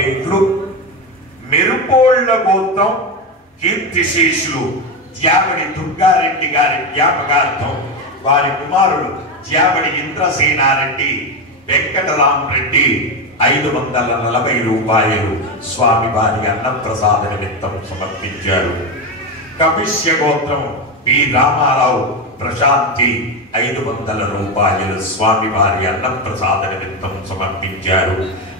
పేర్లు. మెరుపోళ్ల గోత్రం కీర్తిశేషులు జ్యావడి దుర్గారెడ్డి గారి జ్ఞాపకార్థం వారి కుమారుడు జ్యావడి ఇంద్రసేనారెడ్డి వెంకటరామరెడ్డి 540 రూపాయలు స్వామి వారి అన్నప్రసాద నిమిత్తం సమర్పించారు. కవిష్య గోత్రం పి రామారావు ప్రశాంతి 500 రూపాయలు స్వామి వారి అన్నప్రసాద నిమిత్తం సమర్పించారు.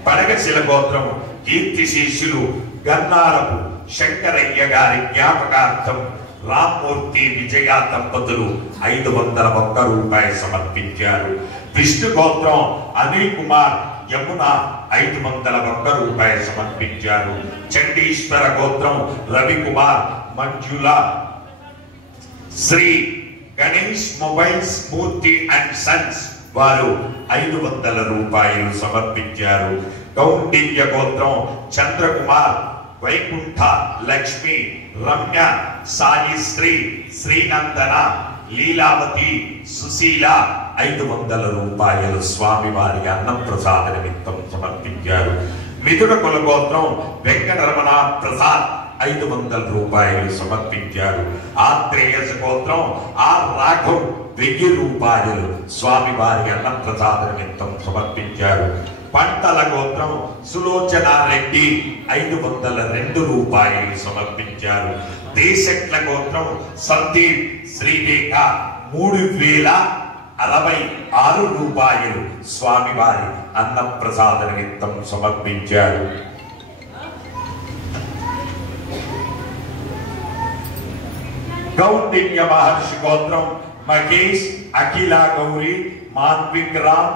పడగశిల గోత్రం కీర్తిశేషులు గన్నారపు శంకరయ్య గారి జ్ఞాపకార్థం రామ్మూర్తి విజయ దంపతులు 501 రూపాయలు సమర్పించారు. విష్ణు గోత్రం అనిల్ కుమార్ యమున 501 రూపాయలు సమర్పించారు. చండీశ్వర గోత్రం Ravikumar Manjula Sri Ganesh mobiles Murthy and sons వారు 500 రూపాయలు సమర్పించారు. కౌండిన్య గోత్రం చంద్రకుమార్ వైకుంఠ లక్ష్మి రమ్య సాయిశ్రీ శ్రీనందన లీలావతి సుశీల 500 రూపాయలు స్వామి వారి అన్నప్రసాద నిమిత్తం సమర్పించారు. మిథున కుల గోత్రం వెంకటరమణ ప్రసాద్ 500 రూపాయలు సమర్పించారు. ఆత్రేయస గోత్రం ఆర్ రాఘవ్ 1000 రూపాయలు స్వామి వారి అన్నప్రసాద నిమిత్తం సమర్పించారు. పంటల గోత్రం సులోచనారెడ్డి 502 రూపాయలు సమర్పించారు. దేశట్ల గోత్రం సందీప్ శ్రీరేఖ 3066 రూపాయలు స్వామి వారి అన్నప్రసాద నిమిత్తం సమర్పించారు. కౌండిన్య మహర్షి గోత్రం మహేష్ అఖిల గౌరీ మాన్విక్ రామ్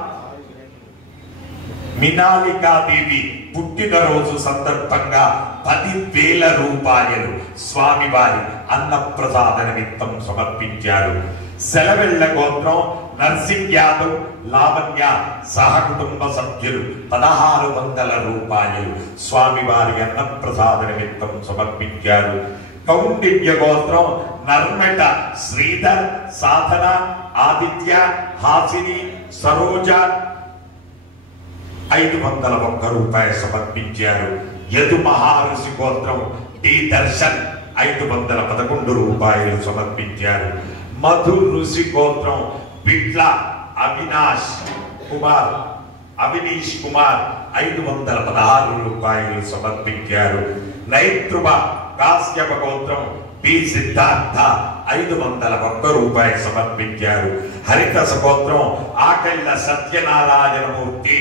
మినాలికాదేవి పుట్టినరోజు సందర్భంగా 10,000 రూపాయలు స్వామి వారి అన్నప్రసాద నిమిత్తం సమర్పించారు. సెలవెళ్ల గోత్రం నర్సింగ్ యాదవ్ లావణ్య సహకుటుంబ సభ్యులు 1600 రూపాయలు స్వామి వారి అన్నప్రసాద నిమిత్తం సమర్పించారు. కౌండిన్య గోత్రం నర్మట శ్రీధర్ సాధన ఆదిత్య హాసిని సరోజ 501 రూపాయలు సమర్పించారు. యదు మహారుషి గోత్రం డి దర్శన్ 511 రూపాయలు సమర్పించారు. మధు ఋషి గోత్రం బిట్ల అవినీష్ కుమార్ 516 రూపాయలు సమర్పించారు. నైతృమ కాశ్యప గోత్రం బి సిద్ధార్థ 501 రూపాయలు సమర్పించారు. హరికస గోత్రం ఆకళ్ళ సత్యనారాయణమూర్తి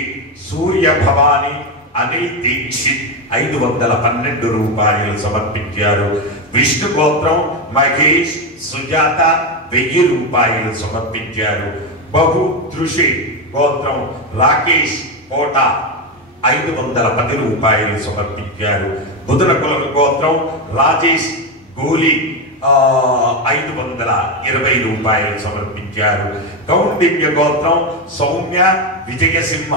సూర్య భవాని అనిల్ దీక్షిత్ 512 రూపాయలు సమర్పించారు. విష్ణు గోత్రం మహేష్ సుజాత 1000 రూపాయలు సమర్పించారు. బహు దృషి గోత్రం రాకేష్ కోట 510 రూపాయలు సమర్పించారు. బుధన కుల గోత్రం రాజేష్ గోలి 520 రూపాయలు సమర్పించారు. కౌండిన్య గోత్రం సౌమ్య విజయసింహ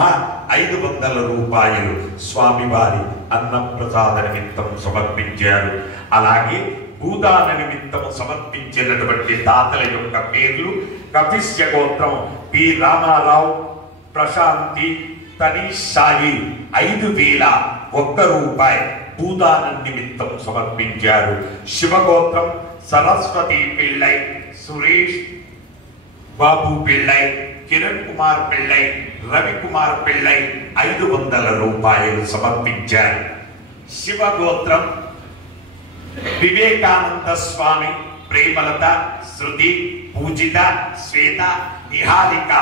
500 రూపాయలు స్వామివారి అన్నప్రసాద నిమిత్తం సమర్పించారు. అలాగే భూదాన నిమిత్తం సమర్పించినటువంటి దాతల యొక్క పేర్లు: కపిష్య గోత్రం పి రామారావు ప్రశాంతి తనీష్ సాయి 5,001 రూపాయలు భూదాన నిమిత్తం సమర్పించారు. శివగోత్రం సరస్వతి పిళ్ళై సురేష్ బాబు పిళ్ళై కిరణ్ కుమార్ పిళ్ళై రవికుమార్ పిళ్ళై 500 రూపాయలు సమర్పించారు. శివగోత్రం వివేకానంద స్వామి ప్రేమలత శృతి పూజిత శ్వేత నిహారిక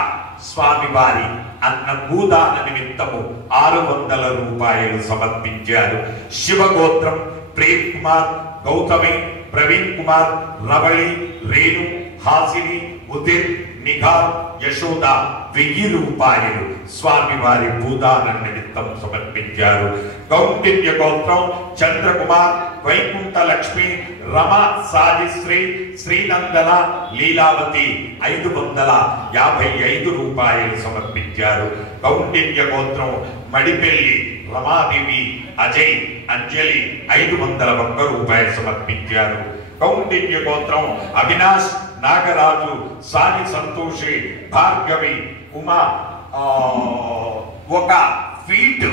స్వామివారి అన్న భూదాన నిమిత్తము 600 రూపాయలు సమర్పించారు. శివగోత్రం ప్రేమ్ కుమార్ గౌతమి ప్రవీణ్ కుమార్ రవళి రేణు హాసిని ఉదిర్ నిఘార్ యశోద 1000 రూపాయలు స్వామివారి భూదాన నిమిత్తం సమర్పించారు. కౌండిన్య గోత్రం చంద్రకుమార్ వైకుంఠ లక్ష్మి రమ సాయిశ్రీ శ్రీనందన లీలావతి 555 రూపాయలు సమర్పించారు. కౌండిన్య గోత్రం మడిపెల్లి రమాదేవి అజయ్ అంజలి 501 రూపాయలు సమర్పించారు. కౌండిన్య గోత్రం అవినాష్ నాగరాజు సాని సంతోషి భార్గవి ఉమా 1 ఫీట్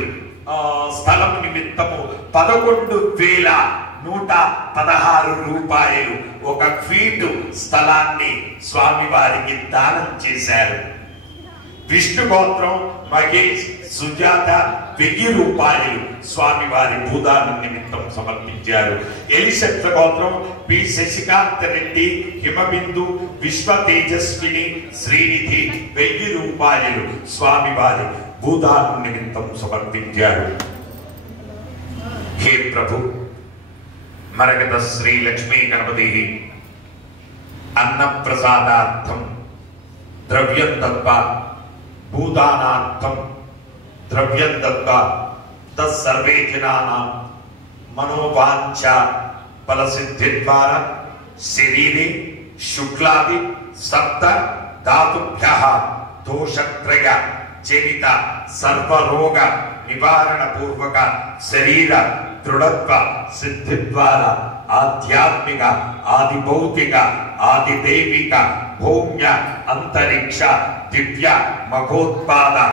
స్థలం నిమిత్తము 11,116 రూపాయలు 1 ఫీటు స్థలాన్ని స్వామి వారికి దానం చేశారు. విష్ణు గోత్రం మహేష్ సుజాత 1000 రూపాయలు స్వామి వారి భూదానం నిమిత్తం సమర్పించారు. ఎలిశెట్ల గోత్రం పి శశికాంత్ రెడ్డి హిమబిందు విశ్వ తేజస్విని శ్రీనిధి 1000 రూపాయలు స్వామి వారి భూదానం నిమిత్తం సమర్పించారు. హే ప్రభు, మరగత శ్రీ లక్ష్మీ గణపతి అన్నప్రసాదార్థం ద్రవ్యం దత్వా భూదానార్థం ద్రవ్యం దత్వా తత్సర్వే జనానాం మనోవాంఛ ఫలసిద్ధి ద్వారా శరీరే శుక్లాది సప్త ధాతుభ్యః దోషత్రయ జనిత సర్వరోగ నివారణ పూర్వక శరీర దృఢత్వ సిద్ధి ద్వారా ఆధ్యాత్మిక ఆది భౌతిక ఆది దైవిక భౌమ్య అంతరిక్ష దివ్య మఘోత్పాద